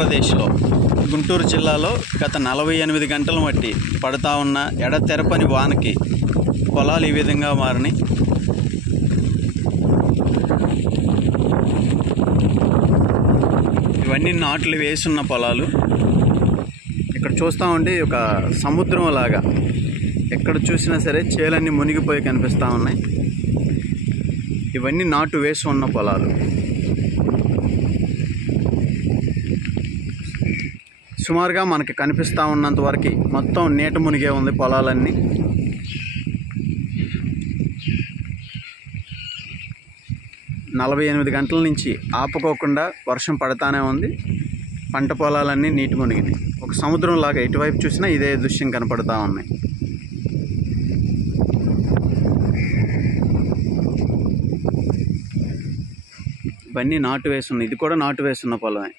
ఆంధ్రప్రదేశ్లో గుంటూరు జిల్లాలో గత 48 గంటల మట్టి పడతా ఉన్న ఎడతెరపని వానకి పొలాలు ఈ విధంగా మారినాయి. ఇవన్నీ నాట్లు వేసున్న పొలాలు. ఇక్కడ చూస్తూ ఉంటే ఒక సముద్రం లాగా ఎక్కడ చూసినా సరే చేలన్నీ మునిగిపోయి కనిపిస్తూ ఉన్నాయి. ఇవన్నీ నాటు వేసి ఉన్న పొలాలు. సుమారుగా మనకి కనిపిస్తూ ఉన్నంత వరకు మొత్తం నీట మునిగే ఉంది పొలాలన్నీ. నలభై 48 గంటల నుంచి ఆపుకోకుండా వర్షం పడతానే ఉంది. పంట పొలాలన్నీ నీటి మునిగినాయి. ఒక సముద్రం లాగా ఎటువైపు చూసినా ఇదే దృశ్యం కనపడతా ఉన్నాయి. ఇవన్నీ నాటు వేసున్నాయి. ఇది కూడా నాటు వేసున్న పొలమే.